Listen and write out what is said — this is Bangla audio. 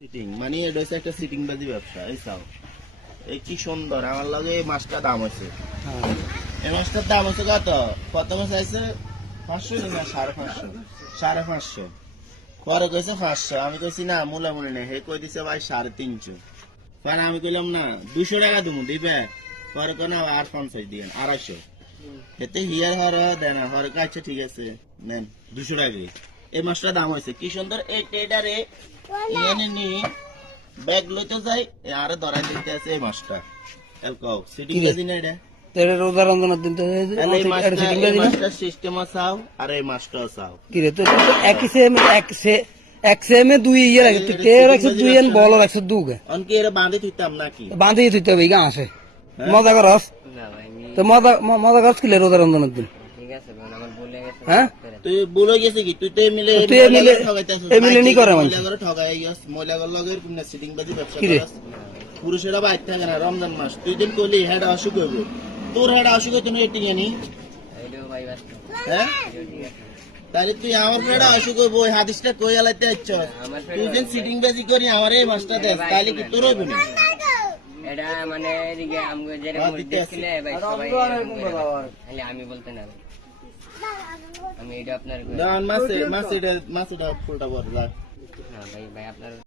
সিটিং মানে এটা হচ্ছে একটা সিটিং বাজি ব্যবসা। এই চাও এই কি সুন্দর, আমার লাগে এই মাছটার দাম হয়েছে। এই মাছটার দাম হচ্ছে প্রথমে চাইছে 500 না 550, 550 পরে কইছে 500। আমি কইছি না মুলামুলি নেই, হে কই দিছে ভাই 350। পরে আমি কইলাম না 200 টাকা দেবো দিবে, পরে কেন আর 50 দিয়েন 250। এতে হিয়ার হর দেনা হর কাছে, ঠিক আছে নেন 200 টাকা। এই মাছটার দাম হয়েছে কি সুন্দর। এই টেডারে এনে নি ব্যাগ লইতে যাই আরে ধরাই দিতে আছে এই মাছটা। এলকাও সিটিং বাজি না এটা, তেরে রোজা রমজানের দিন তো এই মাছটা সিস্টেম চাও আর এই মাছটাও চাও কি রে তো এক সেম এক সেমে দুই ইয়ে লাগে তুই তের 102 এন বল 102 গে অনকি এরা বাঁধে দিতাম নাকি বাঁধে তুই হবে গা আসে মজা করস তো মজা করস কি রোজা রমজানের দিন ঠিক আছে বোন, আমার ভুলে গেছে। হ্যাঁ তুই বলে গেছে কি তুই তো মিলে মিলে নি করে মানুষ ঠগাই গেছ মহিলাগুলো লগের কোন সিটিং বাজি ব্যবসা করস। পুরুষেরা বাইরে থাকে না রমজান মাস, তুই দিন কইলি হেডা অসুখ হইব, তোর হেডা অসুখ তুমি এটি জানি এইটাও ভাই ব্যস্ত। হ্যাঁ ঠিক আছে। তাহলে তুই আমার হেডা অসুখ হইব ওই হাদিসটা কই আলাইতে আইছ। তুই যেন সিটিং বাজি করি আমার এই মাছটা দেস তাহলে কি তোর হইব না? এটা মানে এদিকে আমগো যেরকম দেখছিলে ভাই সবাই এরকম করে ভাবে। খালি আমি বলতে না ভাই। আমি এটা আপনার মাছ ফুলটা বড় হ্যাঁ ভাই ভাই আপনার